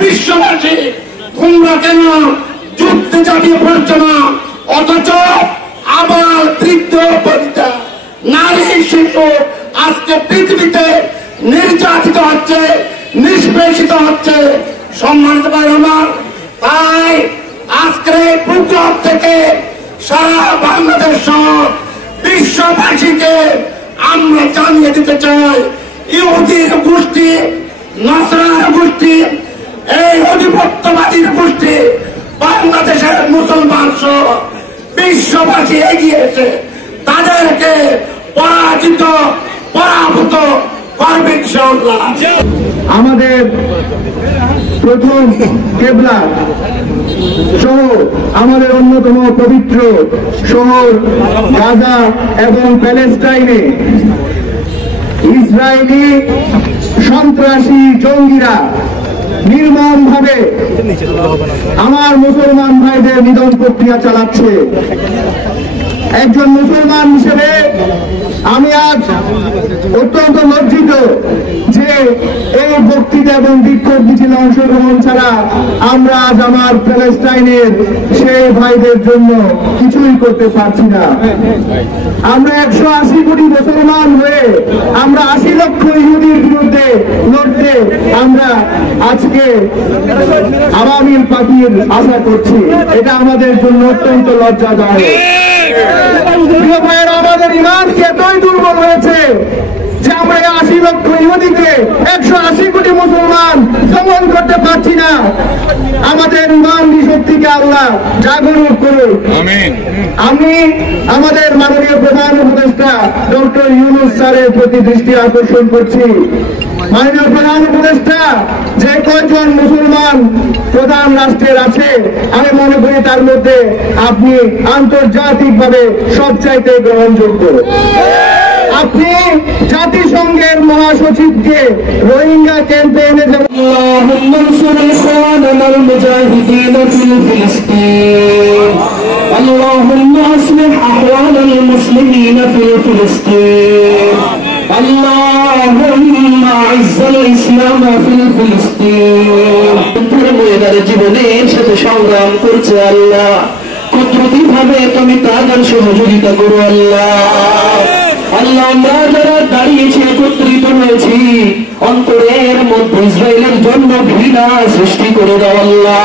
বিশ্ববাসী তোমরা কেন যুদ্ধে চাপিয়ে পড়ছো না? অথচ আবার বৃদ্ধ বনিতা নারী শিশু আজকে পৃথিবীতে নির্যাতিত হচ্ছে, নিষ্পেষিত হচ্ছে। সম্মানিত ভাই আমার, তাই আজকের এই প্রোগ্রাম থেকে সারা বাংলাদেশ সহ বিশ্ববাসীকে আমরা জানিয়ে দিতে চাই, ইহুদির গোষ্ঠী, নাসরার গোষ্ঠী, এই আধিপত্যবাদীর গোষ্ঠী বাংলাদেশের মুসলমান সহ বিশ্ববাসী এগিয়েছে, তাদেরকে পরাজিত পরাভূত করবে ইনশাআল্লাহ। আমাদের প্রথম কেবলা সহ আমাদের অন্যতম পবিত্র শহর গাজা এবং প্যালেস্টাইনে ইসরায়েলি সন্ত্রাসী জঙ্গিরা নির্মমভাবে আমার মুসলমান ভাইদের নিধন প্রক্রিয়া চালাচ্ছে। একজন মুসলমান হিসেবে আমি আজ অত্যন্ত লজ্জিত যে এই বক্তৃতা এবং বিক্ষোভ মিছিলে অংশগ্রহণ ছাড়া আমরা আজ আমার প্যালেস্টাইনের সেই ভাইদের জন্য কিছুই করতে পারছি না। আমরা 180 কোটি মুসলমান হয়ে আমরা 80 লক্ষ ইহুদির বিরুদ্ধে লড়তে আমরা আজকে আওয়ামীর পাখির আশা করছি। এটা আমাদের জন্য অত্যন্ত লজ্জাদায়ক। প্রিয় ভাইয়েরা, আমাদের ইমানকে এতই দুর্বল হয়েছে যে আমরা 80 লক্ষ ইহুদিকে 180 কোটি মুসলমান দমন করতে পারছি না। আমাদের ইমান শক্তিকে আল্লাহ জাগরুক করুন। আমি আমাদের মাননীয় প্রধান উপদেষ্টা ডক্টর ইউনূস স্যারের প্রতি দৃষ্টি আকর্ষণ করছি। মাননীয় প্রধান উপদেষ্টা, যে কয়জন মুসলমান প্রধান রাষ্ট্রের আছে আমি মনে করি তার মধ্যে আপনি আন্তর্জাতিকভাবে সবচাইতে গ্রহণযোগ্য। আপনি জাতিসংঘের মহাসচিবকে রোহিঙ্গা ক্যাম্পেইনে اللهم اصلح احوال المسلمين في فلسطين اللهم اعز الاسلام في فلسطين ধর্মের জীবনের সাথে সংগ্রাম করছে আল্লাহ, কুদরতি ভাবে তুমি তাদের সহযোগিতা করো আল্লাহ। আল্লাহ, আমরা যারা দাঁড়িয়েছি একত্রিত হয়েছি অন্তরের মধ্যে ইসরায়েলের জন্য ঘৃণা সৃষ্টি করে দাও আল্লাহ।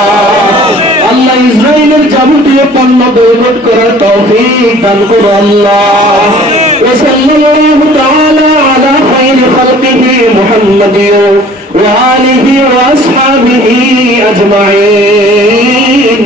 আল্লাহ, ইসরায়েলের যাবতীয় পণ্য বয়কট করার তৌফিক দান করো আল্লাহ। সাল্লাল্লাহু তাআলা আলা খায়রি খালকিহি মুহাম্মাদিন ওয়া আলিহি ওয়া আসহাবিহি আজমাইন।